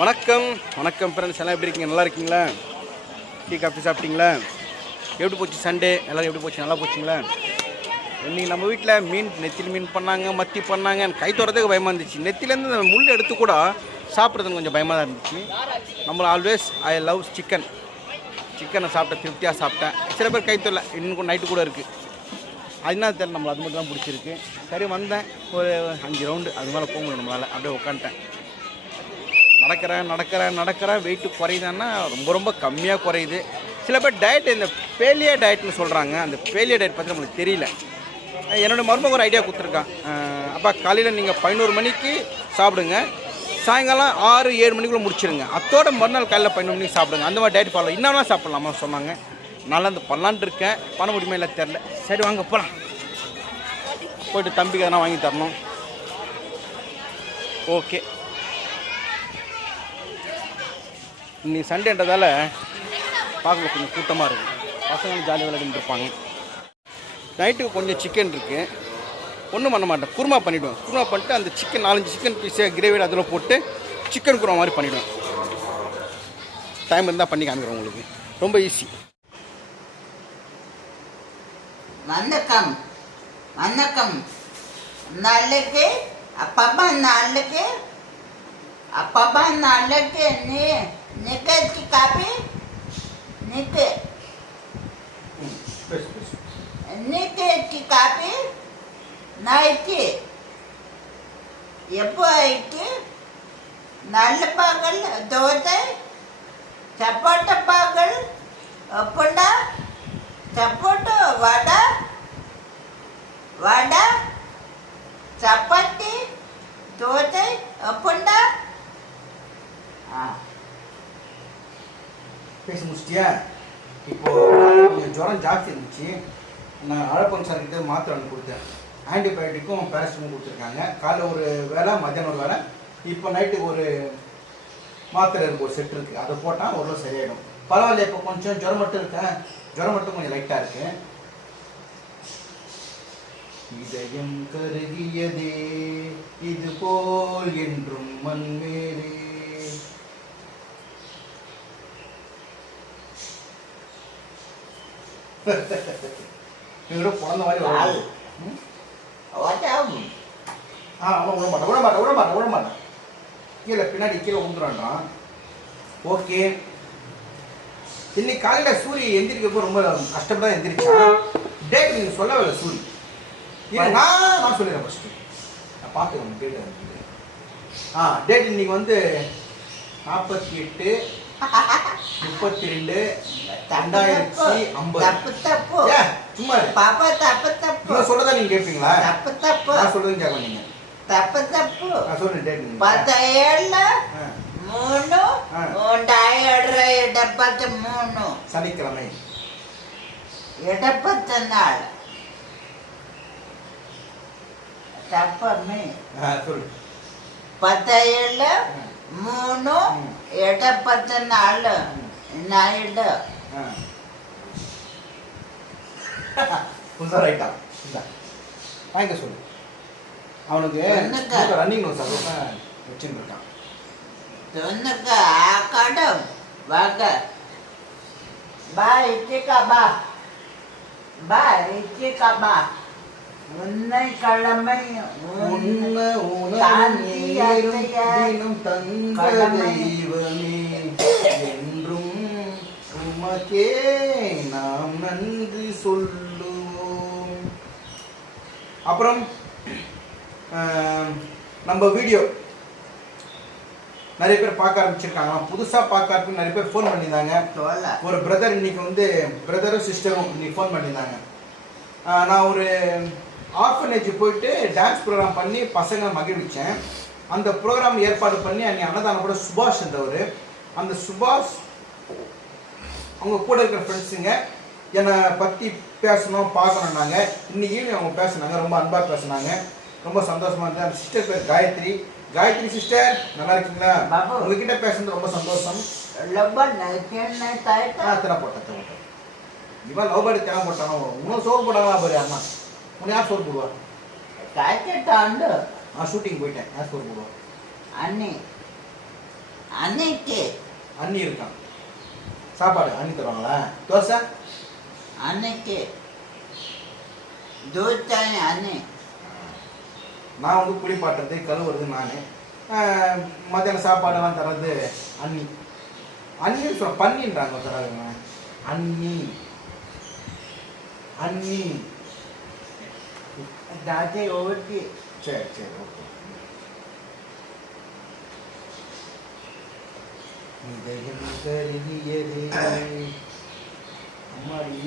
வணக்கம். வணக்கம் ஃப்ரெண்ட்ஸ் எல்லாம் எப்படி இருக்கீங்க? நல்லா இருக்கீங்களா? டீ காஃபி சாப்பிட்டீங்களா? எப்படி போச்சு சண்டே எல்லோரும் எப்படி போச்சு? நல்லா போச்சுங்களா? இன்றைக்கி நம்ம வீட்டில் மீன் நெத்தியில் மீன் பண்ணாங்க மத்தி பண்ணாங்க. கை தொடறதுக்கு பயமாக இருந்துச்சு. நெத்திலேருந்து அந்த முள் எடுத்து கூட சாப்பிட்றதுக்கு கொஞ்சம் பயமாக தான் இருந்துச்சு. நம்மளை ஆல்வேஸ் ஐ லவ் சிக்கன் சிக்கனை சாப்பிட்டேன் திருப்தியாக சாப்பிட்டேன். சில பேர் கை தொல்லை இன்னும் கூட நைட்டு கூட இருக்குது அது என்ன தெரியல நம்மளை அது மட்டும் தான் பிடிச்சிருக்கு. சரி வந்தேன். ஒரு அஞ்சு ரவுண்டு அது மேலே போக முடியும் நம்மளால். அப்படியே உட்காந்துட்டேன். நடக்கிறேன் நடக்கிறேன் நடக்கிறேன் வெயிட்டு குறையுதான்னா ரொம்ப ரொம்ப கம்மியாக குறையுது. சில பேர் டயட் இந்த பேலியா டயட்னு சொல்கிறாங்க அந்த பேலியா டயட் பற்றி நம்மளுக்கு தெரியல. என்னோடய மருமக ஒரு ஐடியா கொடுத்துருக்கான். அப்போ அப்பா காலையில் நீங்கள் பதினோரு மணிக்கு சாப்பிடுங்க. சாயங்காலம் ஆறு ஏழு மணிக்குள்ளே முடிச்சிடுங்க அத்தோட மறுநாள் காலையில் பதினொரு மணிக்கு சாப்பிடுங்க. அந்த மாதிரி டயட் ஃபாலோ இன்னும் சாப்பிட்லாமா சொன்னாங்க. நல்லா அந்த பண்ணலான் இருக்கேன். பண்ண முடியுமா இல்லை தெரில சரி வாங்க போகலாம் போயிட்டு தம்பிக்கு எதனா வாங்கி தரணும். ஓகே. இன்னைக்கு சண்டேன்றதால பார்க்கல கொஞ்சம் கூட்டமாக இருக்குது பசங்களும் ஜாலியாக விளையாடிட்டு இருப்பாங்க. நைட்டுக்கு கொஞ்சம் சிக்கன் இருக்குது ஒன்றும் பண்ண மாட்டேன். குருமா பண்ணிவிடுவேன் குருமா பண்ணிட்டு அந்த சிக்கன் நாலஞ்சு சிக்கன் பீஸை கிரேவி அதில் போட்டு சிக்கன் குருமா மாதிரி பண்ணிவிடுவேன் டைம் இருந்தால் பண்ணி காமிக்கிறேன் உங்களுக்கு. ரொம்ப ஈஸி வணக்கம். வணக்கம். நாளைக்கு அப்பப்பா நாளைக்கு அப்பப்பா நாளைக்கு நீ நிக்கி காப்பி நிக்கு நிக்கி காப்பி நைட்டு எப்போ ஆயிட்டு நல்ல பாகல் தோசை சப்பாட்ட பாகல் அப்படின்னா சப்போட்டு வடை வடை சப்பாத்தி தோசை அப்படின்னா ஆ பேசி முடிச்சிட்டியா இப்போது கொஞ்சம் ஜுரம் ஜாஸ்தி இருந்துச்சு. நான் அழப்பன் சார்கிட்ட மாத்திரை ஒன்று கொடுத்தேன். ஆன்டிபயோட்டிக்கும் பேராசிட்டமும் கொடுத்துருக்காங்க. காலைல ஒரு வேலை மத்தியானம் ஒரு வேலை இப்போ நைட்டுக்கு ஒரு மாத்திரை இருக்குது ஒரு செட் இருக்குது அதை போட்டால் ஓரளவு சரியாயிடும். பரவாயில்ல இப்போ கொஞ்சம் ஜுரம் மட்டும் இருக்கேன் ஜுரம் மட்டும் கொஞ்சம் லைட்டாக இருக்கு. இதயம் கருகியதே இது போல் என்றும் மண்மேலே இவரும் பிறந்த மாதிரி வராது ஆ அவன் விட மாட்டான் விட மாட்டான் விட மாட்டான் விட மாட்டான். கீழே பின்னாடி கீழே உந்துறான்றான் ஓகே. இன்னைக்கு காலையில் சூரிய எந்திரிக்கப்போ ரொம்ப கஷ்டப்பட்டு தான் எந்திரிச்சான். டேட் நீங்கள் சொல்லவே இல்லை சூரி இது நான் நான் சொல்லிடுறேன் ஃபஸ்ட்டு நான் பார்த்துக்கணும் டேட் ஆ டேட் இன்னைக்கு வந்து நாற்பத்தி எட்டு முப்பத்தி ரெண்டு ரெண்டாயிரத்தி ஐம்பது. சும்மா பாப்பா தப்பு தப்பு. நான் சொல்றதா நீங்க கேட்பீங்களா? தப்பு தப்பு. நான் சொல்றது கேட்க நீங்க. தப்பு தப்பு. நான் சொல்றேன் டேட் பத்தாயிரம்ல மூணு ரெண்டாயிரம் இடப்பத்து மூணு. சனிக்கிழமை. இடப்பத்து நாள். தப்பமே. சொல்லு. மூணு இடப்பத்து நாள் நாயுடு. புதுசாக ரைட்டா இல்லை சொல்லு. அவனுக்கு ரன்னிங் நோஸ் அதுதான் வச்சுருக்கான் தொண்ணுக்கு ஆக்காடும் வாங்க. பா இச்சிக்கா பா. பா இச்சிக்கா பா. உன்னை கிழமை உன்னை உணர்வு தன் கிழமை உமக்கே நாம் நன்றி சொல்லுவோம். அப்புறம் நம்ம வீடியோ நிறைய பேர் பார்க்க ஆரம்பிச்சிருக்காங்க. புதுசாக பார்க்க ஆரம்பிச்சு நிறைய பேர் ஃபோன் பண்ணியிருந்தாங்க. ஒரு பிரதர் இன்னைக்கு வந்து பிரதரும் சிஸ்டரும் இன்னைக்கு ஃபோன் பண்ணியிருந்தாங்க. நான் ஒரு ஆர்ஃபனேஜ் போயிட்டு டான்ஸ் ப்ரோக்ராம் பண்ணி பசங்களை மகிழ்விச்சேன். அந்த ப்ரோக்ராம் ஏற்பாடு பண்ணி அன்னைக்கு அன்னதானம் கூட சுபாஷ் என்றவர். அந்த சுபாஷ் அவங்க கூட இருக்கிற ஃப்ரெண்ட்ஸுங்க என்னை பற்றி பேசணும் பார்க்கணுன்னாங்க இன்னைக்கு ஈவினிங் அவங்க பேசினாங்க ரொம்ப அன்பாக பேசினாங்க. ரொம்ப சந்தோஷமாக இருந்தது. அந்த சிஸ்டர் பேர் காயத்ரி. காயத்ரி சிஸ்டர் நல்லா இருக்கீங்களா? உங்ககிட்ட பேசுறது ரொம்ப சந்தோஷம். தின போட்டேன் இவன் லவ் பேர்டு தினம் போட்டானோ? இன்னும் சோறு போட்டாங்களா பாரு அம்மா. உன் யார் சோறு போடுவா? டாய்க்கெட்டாண்டு நான் ஷூட்டிங் போயிட்டேன். யார் சோறு போடுவா? அண்ணி. அன்னைக்கு அண்ணி இருக்கான். சாப்பாடு அண்ணி தருவாங்களா? தோசை? அன்னைக்கு. தூத்தானே அன்னை. நான் வந்து குளிப்பாட்டுறது கழுவுறது நான். மத்தியானம் சாப்பாடெல்லாம் தர்றது அண்ணி அண்ணின்னு சொல்ல பண்ணின்றாங்க தராங்க அண்ணி அண்ணி தாத்தே ஓட்டி சரி சரி ஓகே. இதயம் கருதியதே. அம்மாடி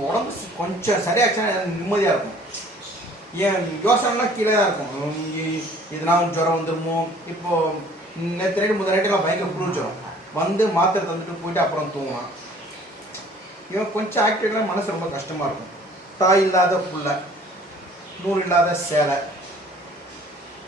உடம்பு கொஞ்சம் சரியாச்சுன்னா எனக்கு நிம்மதியாக இருக்கும் ஏன் யோசனைலாம் கீழே தான் இருக்கும் இதெல்லாம் ஜுரம் வந்துருமோ இப்போ நேற்று நைட்டு முதல் நைட்டுலாம் பயங்கர குளிர் ஜுரம் வந்து மாத்திரை தந்துட்டு போயிட்டு அப்புறம் தூங்கலாம் இவன் கொஞ்சம் ஆக்டிவ்லாம் மனசு ரொம்ப கஷ்டமாக இருக்கும் தாய் இல்லாத புள்ள நூல் இல்லாத சேலை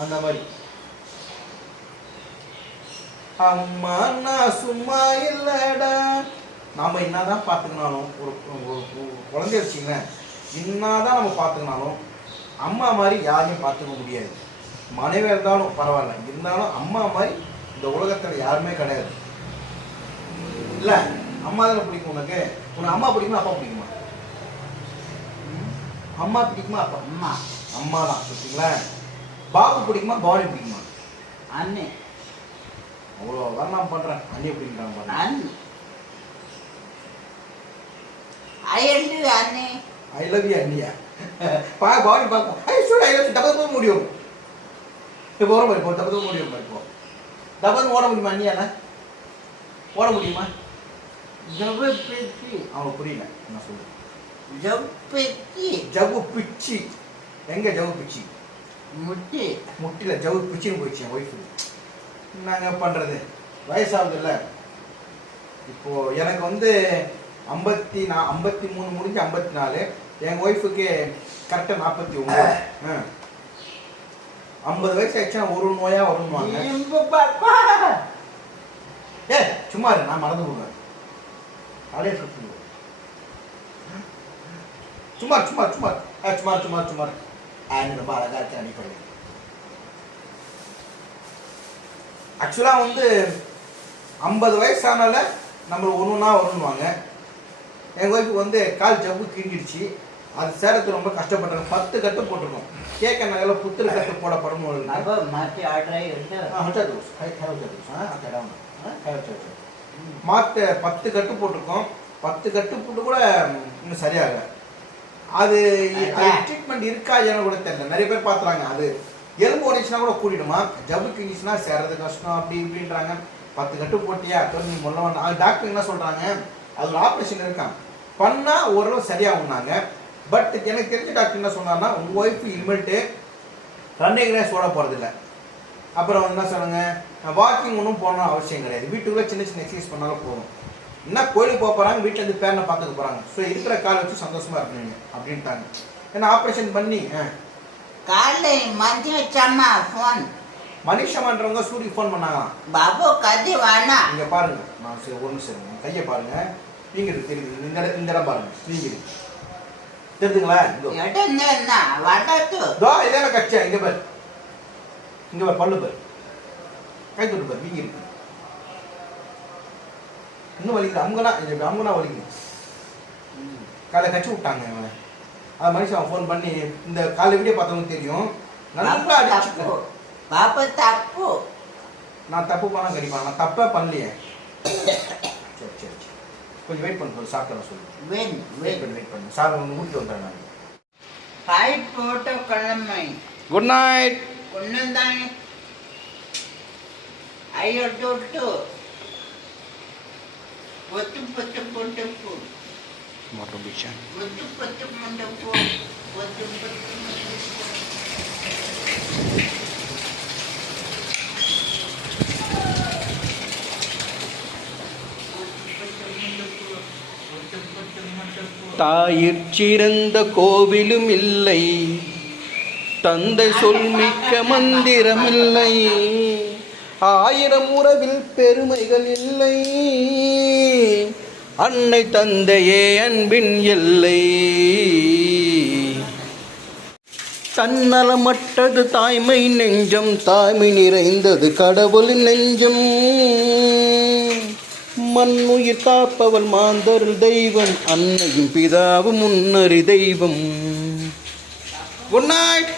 அந்த மாதிரி அம்மா நான் சும்மா இல்லடா. நாம என்னதான் பார்த்துக்கினாலும் ஒரு ஒரு- குழந்தைய என்னதான் நம்ம பார்த்துக்கினாலும் அம்மா மாதிரி யாருமே பார்த்துக்க முடியாது. மனைவி இருந்தாலும் பரவாயில்ல. இருந்தாலும் அம்மா மாதிரி இந்த உலகத்தில் யாருமே கிடையாது. இல்ல அம்மா தானே பிடிக்கும் உனக்கு? உனக்கு அம்மா பிடிக்குமா அப்பா பிடிக்குமா? அம்மா பிடிக்குமா அப்பா? அம்மா. அம்மா தான் பார்த்தீங்களா பாபு பிடிக்குமா பவானி பிடிக்குமா? அண்ணே. அவ்வளோ நான் பண்ணுறேன் அண்ணி அப்படின்றான் பாருங்க. அன் அயண்டு அன்னை ஐ லவ் யூ அண்ணியா? பா பாடி பார்க்கும் ஐ சுட ஐ லவ் டபுள் முடியும். இப்போ ஓட மாதிரி போ டபுள் முடியும் மாதிரி போ. டபுள் ஓட முடியுமா அண்ணியால ஓட முடியுமா? ஜவு பிச்சி. அவன் புரியல. நான் சொல்லுவேன் ஜவு பிச்சி. ஜவ்வு பிச்சி. எங்க ஜவ்வு பிச்சி? முட்டி. முட்டில ஜவ்வு பிச்சின்னு போயிடுச்சு என் ஒய்ஃபு என்னங்க பண்ணுறது வயசாகுதுல்ல. இப்போ எனக்கு வந்து ஐம்பத்தி நா ஐம்பத்தி மூணு முடிஞ்சு ஐம்பத்தி நாலு. என் ஒய்ஃபுக்கு கரெக்டாக நாற்பத்தி ஒம்பது. ஐம்பது வயசு ஆயிடுச்சுன்னா ஒரு நோயா வரும்வாங்க இரும்பு பாப்பா. ஏ சும்மா இரு நான் மறந்து போடுவேன் அப்படியே சுற்றி சும்மா சும்மா சும்மா ஆ, சும்மா சும்மா சும்மா ஆன்னு ரொம்ப அழகா இருக்கு அடிப்படை ஆக்சுவலாக வந்து ஐம்பது வயசானால நம்ம ஒன்று ஒன்றா வரும்னுவாங்க எங்கள் ஒய்ஃபுக்கு வந்து கால் ஜவ்வு கிழிஞ்சிடுச்சு அது சேரத்துக்கு ரொம்ப கஷ்டப்பட்டாங்க பத்து கட்டு போட்டிருக்கோம். கேட்க நகையில் புத்திர கட்டு போடப்படும் அப்போ மாற்றி ஆர்டரை எடுத்து மாத்த பத்து கட்டு போட்டிருக்கோம். பத்து கட்டு போட்டு கூட இன்னும் சரியாகல. அது ட்ரீட்மெண்ட் இருக்கா கூட தெரியல. நிறைய பேர் பார்த்துறாங்க அது. எலும்பு உடைச்சுனா கூட கூட்டிடுமா ஜபு கிழிச்சுன்னா சேர்றது கஷ்டம் அப்படி இப்படின்றாங்க. பத்து கட்டு போட்டியா? நீ முல்ல வேண்டாம் டாக்டர் என்ன சொல்றாங்க? அது ஒரு ஆப்ரேஷன் இருக்கான் பண்ணா ஓரளவு சரியாகும்னாங்க. பட் எனக்கு தெரிஞ்ச டாக்டர் என்ன சொன்னார்னா உங்க ஒய்ஃபு இனிமேல்ட்டு ரன்னிங் ரேஸ் ஓட போறதில்ல. அப்புறம் வந்து என்ன சொன்னாங்க வாக்கிங் ஒன்றும் போகணும் அவசியம் கிடையாது. வீட்டுக்குள்ளே சின்ன சின்ன எக்ஸசைஸ் பண்ணாலும் போதும். என்ன கோயிலுக்கு போக போகிறாங்க வீட்டில் இருந்து பேரனை பார்த்துக்க போகிறாங்க ஸோ இருக்கிற காலை வச்சு சந்தோஷமாக இருக்கீங்க அப்படின்ட்டாங்க. ஏன்னா ஆப்ரேஷன் பண்ணி ஆ, காலை மதிய சம்மா ஃபோன் மனிஷமான்றவங்க சூரிய ஃபோன் பண்ணாங்களாம் பாபு கதி வேணா. இங்க பாருங்க. நான் சரி ஒன்று சரிங்க கையை பாருங்க. நீங்க இருக்கு தெரியுது. இந்த இடம் இந்த இடம் பாருங்க. நீங்க இருக்கு தெரியுதுங்களா இதோ. எடம் என்ன வடத்து இதோ இதான கச்சா இங்க பாரு. இங்க பாரு பல்லு பாரு. கை தொட்டு பாரு. இருக்கு இன்னும் வலிக்குது. இது அமுகனா வலிக்குது. காலை கச்சி விட்டாங்க இவனை. அது மனுஷன் ஃபோன் பண்ணி இந்த காலை வீடியோ பார்த்தவங்க தெரியும். நல்லா தப்பு. அடிச்சு பாபு தப்பு. நான் தப்பு பண்ண கண்டிப்பா நான் தப்பே பண்ணலையே. சரி சரி சரி. கொஞ்சம் வெயிட் பண்ணு கொஞ்சம் சாப்பிட்டு சொல்லு. வெயிட் வென் பண்ணு வெயிட் பண்ணு. சார் வந்து முடிச்சு வந்துடுறேன் நான். ஹாய் போட்டோ கிழமை. குட் நைட் ஐயோ பத்து பொட்டு பூ மொட்டை பிடிச்சேன் ஒத்து பத்து. பொட்டு பூ ஒத்து பத்து தாயிற் சிறந்த கோவிலும் இல்லை. தந்தை சொல் மிக்க மந்திரமில்லை. ஆயிரம் உறவில் பெருமைகள் இல்லை. அன்னை தந்தையே அன்பின் எல்லை. தன்னலமட்டது தாய்மை நெஞ்சம் தாய்மை நிறைந்தது கடவுளின் நெஞ்சம். மண்ணுயிர் காப்பவள் மாந்தருள் தெய்வம் அன்னையும் பிதாவும் முன்னறி தெய்வம். Good night